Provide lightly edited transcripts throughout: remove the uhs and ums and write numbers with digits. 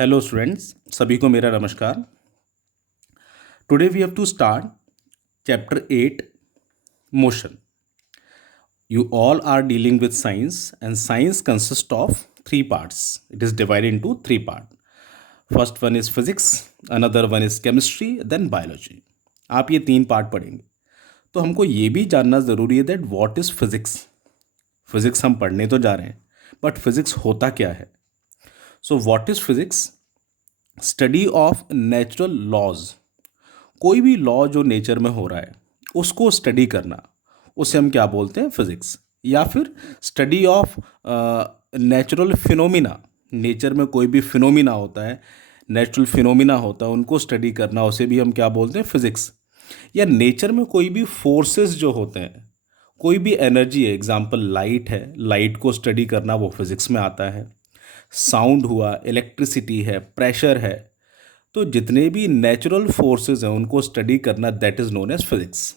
Hello students, सभी को मेरा नमस्कार। Today we have to start chapter 8 motion. You all are dealing with science, and science consists of three parts. It is divided into three parts. First one is physics, another one is chemistry, then biology. आप ये तीन part पढ़ेंगे। तो हमको ये भी जानना ज़रूरी है that what is physics. Physics हम पढ़ने तो जा रहे हैं, बट फिज़िक्स होता क्या है। So what is physics? Study of natural laws. कोई भी लॉ जो नेचर में हो रहा है उसको स्टडी करना, उसे हम क्या बोलते हैं? फिजिक्स। या फिर study of natural phenomena. Nature में कोई भी फिनोमिना होता है, नेचुरल फिनोमिना होता है, उनको स्टडी करना, उसे भी हम क्या बोलते हैं? फिजिक्स। या नेचर में कोई भी फोर्सेस जो होते हैं, कोई भी एनर्जी है, एग्जांपल लाइट है, लाइट को स्टडी करना वो फिजिक्स में आता है। साउंड हुआ, इलेक्ट्रिसिटी है, प्रेशर है, तो जितने भी नेचुरल फोर्सेस हैं उनको स्टडी करना, that is known as physics.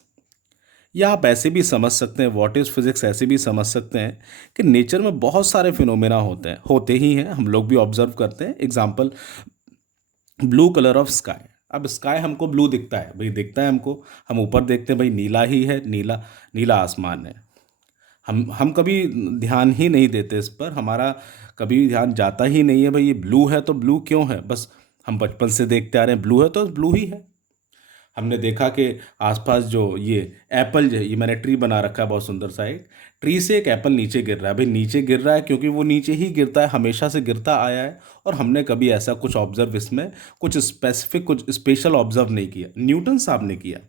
या आप ऐसे भी समझ सकते हैं, व्हाट इज़ फिजिक्स ऐसे भी समझ सकते हैं कि नेचर में बहुत सारे फिनोमेना होते हैं, होते ही हैं, हम लोग भी ऑब्जर्व करते हैं। Example, blue colour of sky. अब स्काई हमको ब्लू दिखता है, भाई दिखता है हमको, हम ऊपर देखते हैं भाई नीला ही है, नीला नीला आसमान है। हम कभी ध्यान ही नहीं देते इस पर, हमारा कभी ध्यान जाता ही नहीं है भाई ये ब्लू है तो ब्लू क्यों है, बस हम बचपन से देखते आ रहे हैं ब्लू है तो ब्लू ही है। हमने देखा कि आसपास जो ये एप्पल जो है, ये मैंने ट्री बना रखा है बहुत सुंदर सा, एक ट्री से एक एप्पल नीचे गिर रहा है। भाई नीचे गिर रहा है क्योंकि वो नीचे ही गिरता है, हमेशा से गिरता आया है, और हमने कभी ऐसा कुछ ऑब्जर्व, इसमें कुछ स्पेसिफिक कुछ स्पेशल ऑब्जर्व नहीं किया। न्यूटन साहब ने किया,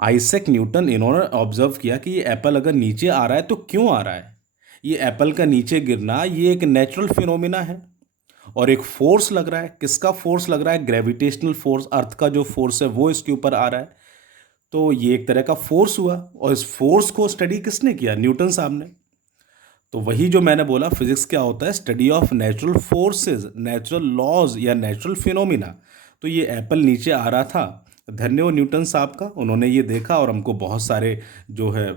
आइजैक न्यूटन, इन्होंने ऑब्जर्व किया कि ये एप्पल अगर नीचे आ रहा है तो क्यों आ रहा है। ये एप्पल का नीचे गिरना ये एक नेचुरल फिनोमिना है, और एक फोर्स लग रहा है। किसका फोर्स लग रहा है? ग्रेविटेशनल फोर्स, अर्थ का जो फोर्स है वो इसके ऊपर आ रहा है। तो ये एक तरह का फोर्स हुआ, और इस फोर्स को स्टडी किसने किया? न्यूटन साहब ने। तो वही जो मैंने बोला, फिजिक्स क्या होता है? Study of natural forces, natural laws या नेचुरल फिनोमिना। तो ये एप्पल नीचे आ रहा था, धन्यवाद न्यूटन साहब का, उन्होंने ये देखा और हमको बहुत सारे जो है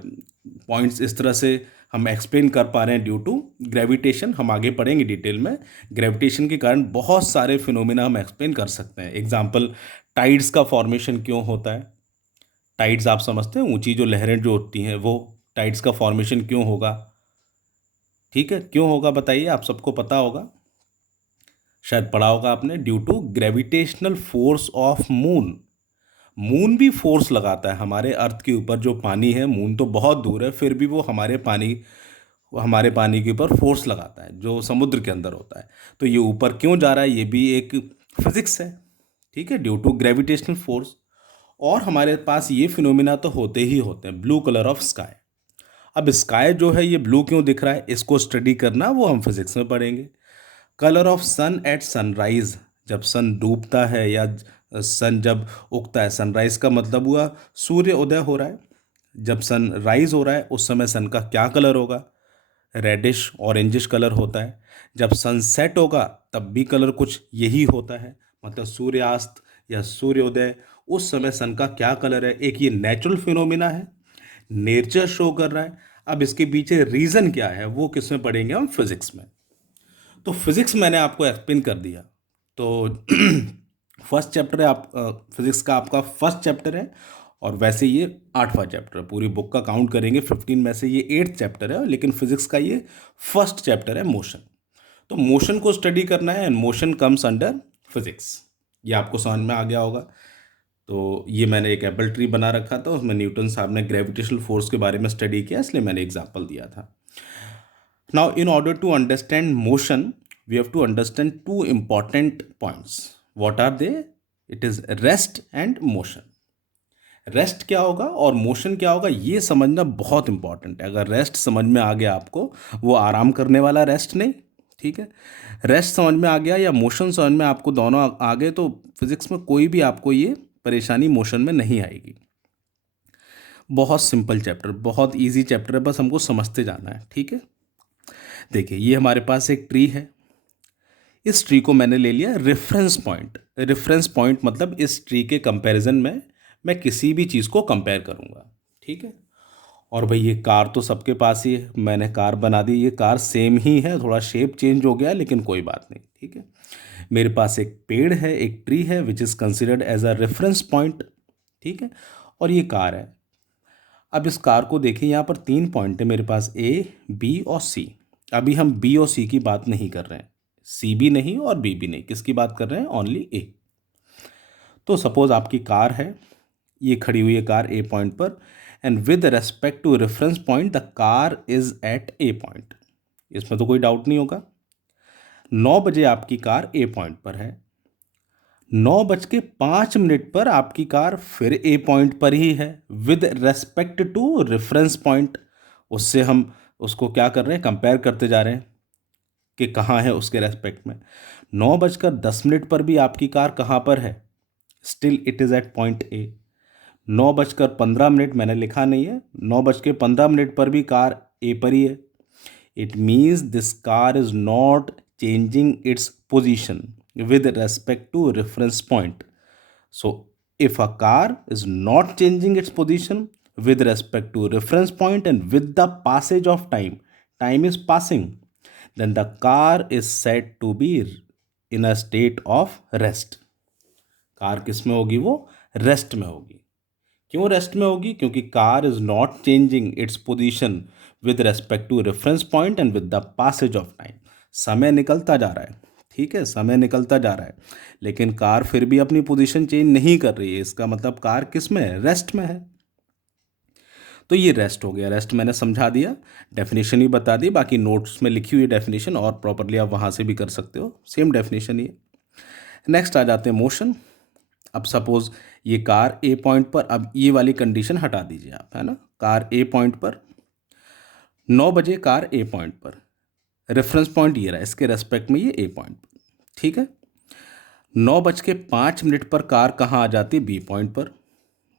पॉइंट्स इस तरह से हम एक्सप्लेन कर पा रहे हैं ड्यू टू ग्रेविटेशन। हम आगे पढ़ेंगे डिटेल में, ग्रेविटेशन के कारण बहुत सारे फिनोमिना हम एक्सप्लेन कर सकते हैं। एग्जाम्पल, टाइड्स का फॉर्मेशन क्यों होता है? टाइड्स आप समझते हैं, ऊंची जो लहरें जो होती हैं, वो टाइड्स का फॉर्मेशन क्यों होगा? ठीक है, क्यों होगा बताइए, आप सबको पता होगा, शायद पढ़ा होगा आपने। Due to gravitational force of moon. Moon भी फोर्स लगाता है हमारे अर्थ के ऊपर। जो पानी है, मून तो बहुत दूर है, फिर भी वो हमारे पानी के ऊपर फोर्स लगाता है, जो समुद्र के अंदर होता है। तो ये ऊपर क्यों जा रहा है, ये भी एक फिजिक्स है। ठीक है, ड्यू टू ग्रेविटेशनल फोर्स। और हमारे पास ये फिनोमिना तो होते ही होते हैं। Blue colour of sky. अब स्काई जो है ये ब्लू क्यों दिख रहा है, इसको स्टडी करना, वो हम फिजिक्स में पढ़ेंगे। Colour of sun at sunrise. जब सन डूबता है या सन जब उगता है, सनराइज का मतलब हुआ सूर्य उदय हो रहा है। जब सन राइज हो रहा है उस समय सन का क्या कलर होगा? रेडिश ऑरेंजिश कलर होता है। जब सन सेट होगा तब भी कलर कुछ यही होता है, मतलब सूर्यास्त या सूर्योदय, उस समय सन का क्या कलर है। एक ये नेचुरल फिनोमिना है, नेचर शो कर रहा है। अब इसके पीछे रीज़न क्या है वो किस में पढ़ेंगे? हम फिजिक्स में। तो फिजिक्स मैंने आपको एक्सप्लेन कर दिया। तो फर्स्ट चैप्टर है आप, फिजिक्स का आपका फर्स्ट चैप्टर है, और वैसे ये 8वां चैप्टर है। पूरी बुक का काउंट करेंगे 15 में से ये 8th चैप्टर है, लेकिन फिजिक्स का ये फर्स्ट चैप्टर है, मोशन। तो मोशन को स्टडी करना है, and motion comes under physics. ये आपको समझ में आ गया होगा। तो ये मैंने एक एप्पल ट्री बना रखा था, उसमें न्यूटन साहब ने ग्रेविटेशनल फोर्स के बारे में स्टडी किया, इसलिए मैंने एग्जाम्पल दिया था। Now, in order to understand motion, we have to understand two important points. What are they? It is rest and motion. Rest क्या होगा और मोशन क्या होगा, ये समझना बहुत इंपॉर्टेंट है। अगर रेस्ट समझ में आ गया आपको, वो आराम करने वाला रेस्ट नहीं, ठीक है, रेस्ट समझ में आ गया या मोशन समझ में आपको, दोनों आ गए, तो फिजिक्स में कोई भी आपको ये परेशानी मोशन में नहीं आएगी। बहुत सिंपल चैप्टर, बहुत इजी चैप्टर है, बस हमको समझते जाना है। ठीक है, देखिए ये हमारे पास एक ट्री है। इस ट्री को मैंने ले लिया रेफरेंस पॉइंट। रेफरेंस पॉइंट मतलब इस ट्री के कंपैरिजन में मैं किसी भी चीज़ को कंपेयर करूँगा। ठीक है, और भाई ये कार तो सबके पास ही है, मैंने कार बना दी, ये कार सेम ही है, थोड़ा शेप चेंज हो गया लेकिन कोई बात नहीं। ठीक है, मेरे पास एक पेड़ है, एक ट्री है which is considered as a reference point, ठीक है, और ये कार है। अब इस कार को देखिए, यहाँ पर 3 पॉइंट है मेरे पास, ए, बी और सी। अभी हम बी और सी की बात नहीं कर रहे हैं, सी भी नहीं और बी भी नहीं, किसकी बात कर रहे हैं, ओनली ए। तो सपोज आपकी कार है, ये खड़ी हुई है कार ए पॉइंट पर, and with respect to reference point the car is at a point. इसमें तो कोई डाउट नहीं होगा। 9 बजे आपकी कार ए पॉइंट पर है, 9:05 पर आपकी कार फिर ए पॉइंट पर ही है with respect to reference point. उससे हम उसको क्या कर रहे हैं, कंपेयर करते जा रहे हैं कि कहाँ है उसके रेस्पेक्ट में। 9:10 पर भी आपकी कार कहाँ पर है, still it is at point A. 9:15 मैंने लिखा नहीं है, 9:15 पर भी कार ए पर ही है। It means this car is not changing its position with respect to reference point. So if a car is not changing its position with respect to reference point and with the passage of time, time is passing, then the car is said to be in a state of rest. Car किस में होगी, वो rest में होगी। क्यों rest में होगी, क्योंकि car is not changing its position with respect to reference point and with the passage of time. समय निकलता जा रहा है, ठीक है, समय निकलता जा रहा है, लेकिन कार फिर भी अपनी पोजीशन चेंज नहीं कर रही है। इसका मतलब कार किस में है, रेस्ट में है। तो ये रेस्ट हो गया। रेस्ट मैंने समझा दिया, डेफिनेशन ही बता दी, बाकी नोट्स में लिखी हुई डेफिनेशन और प्रॉपरली आप वहाँ से भी कर सकते हो, सेम डेफिनेशन ही है। नेक्स्ट आ जाते हैं मोशन। अब सपोज ये कार ए पॉइंट पर, अब ये वाली कंडीशन हटा दीजिए आप, है ना, कार ए पॉइंट पर, 9 बजे कार ए पॉइंट पर, रेफरेंस पॉइंट ये रहा, इसके रेस्पेक्ट में ये ए पॉइंट पर, ठीक है। 9:05 पर कार कहाँ आ जाती है, बी पॉइंट पर,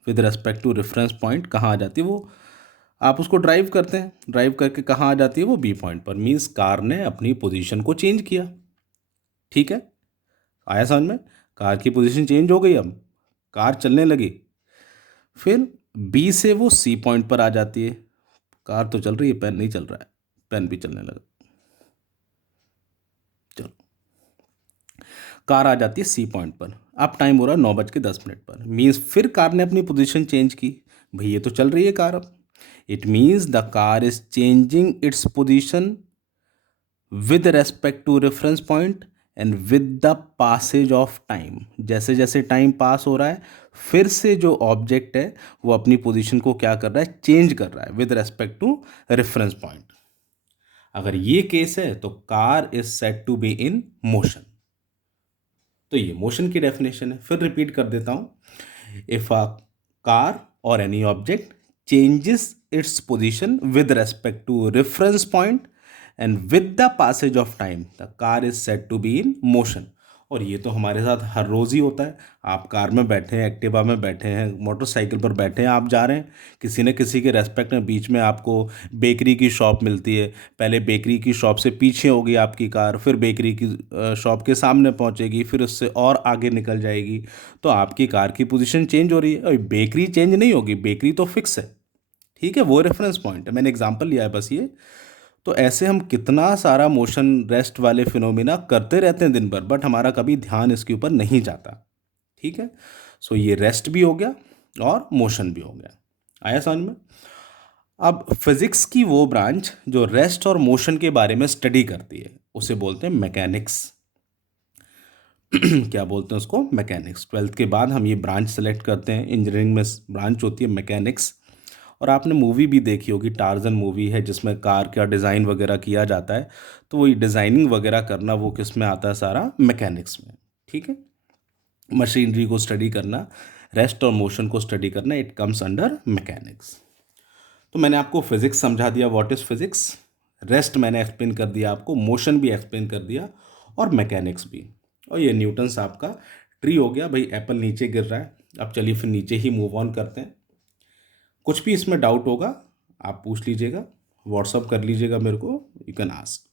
with respect to reference point कहाँ आ जाती है, वो आप उसको ड्राइव करते हैं, ड्राइव करके कहाँ आ जाती है, वो बी पॉइंट पर। मीन्स कार ने अपनी पोजीशन को चेंज किया, ठीक है, आया समझ में, कार की पोजीशन चेंज हो गई, अब कार चलने लगी। फिर बी से वो सी पॉइंट पर आ जाती है, कार तो चल रही है, पेन नहीं चल रहा है, पेन भी चलने लगा, चलो, कार आ जाती है सी पॉइंट पर। अब टाइम हो रहा है 9:10 पर। मीन्स फिर कार ने अपनी पोजीशन चेंज की, भाई ये तो चल रही है कार अब। It means the car is changing its position with respect to reference point and with the passage of time. जैसे जैसे टाइम पास हो रहा है, फिर से जो ऑब्जेक्ट है वो अपनी पोजीशन को क्या कर रहा है, चेंज कर रहा है with respect to reference point. अगर ये केस है तो car is said to be in motion. तो ये मोशन की डेफिनेशन है। फिर रिपीट कर देता हूं, इफ अ कार और any object changes its position with respect to reference point and with the passage of time the car is said to be in motion. और ये तो हमारे साथ हर रोज़ ही होता है। आप कार में बैठे हैं, एक्टिवा में बैठे हैं, मोटरसाइकिल पर बैठे हैं, आप जा रहे हैं, किसी न किसी के रेस्पेक्ट में बीच में आपको बेकरी की शॉप मिलती है। पहले बेकरी की शॉप से पीछे होगी आपकी कार, फिर बेकरी की शॉप के सामने पहुंचेगी, फिर उससे और आगे निकल जाएगी, तो आपकी कार की पोजीशन चेंज हो रही है। और बेकरी चेंज नहीं होगी, बेकरी तो फिक्स है, ठीक है, वो रेफरेंस पॉइंट है, मैंने एग्जांपल लिया है बस ये। तो ऐसे हम कितना सारा मोशन रेस्ट वाले फिनोमिना करते रहते हैं दिन भर, बट हमारा कभी ध्यान इसके ऊपर नहीं जाता, ठीक है। सो ये रेस्ट भी हो गया और मोशन भी हो गया, आया समझ में। अब फिजिक्स की वो ब्रांच जो रेस्ट और मोशन के बारे में स्टडी करती है उसे बोलते हैं मैकेनिक्स। क्या बोलते हैं उसको, मैकेनिक्स। 12th के बाद हम ये ब्रांच सेलेक्ट करते हैं, इंजीनियरिंग में ब्रांच होती है मैकेनिक्स। और आपने मूवी भी देखी होगी, टार्जन मूवी है जिसमें कार का डिज़ाइन वगैरह किया जाता है, तो वही डिज़ाइनिंग वगैरह करना वो किस में आता है, सारा मैकेनिक्स में, ठीक है। मशीनरी को स्टडी करना, रेस्ट और मोशन को स्टडी करना, इट कम्स अंडर मैकेनिक्स। तो मैंने आपको फिजिक्स समझा दिया, व्हाट इज़ फिजिक्स, रेस्ट मैंने एक्सप्लेन कर दिया आपको, मोशन भी एक्सप्लेन कर दिया, और मैकेनिक्स भी। और ये न्यूटन्स आपका ट्री हो गया। भाई एप्पल नीचे गिर रहा है, अब चलिए फिर नीचे ही मूव ऑन करते हैं। कुछ भी इसमें डाउट होगा आप पूछ लीजिएगा, व्हाट्सअप कर लीजिएगा मेरे को, यू कैन आस्क।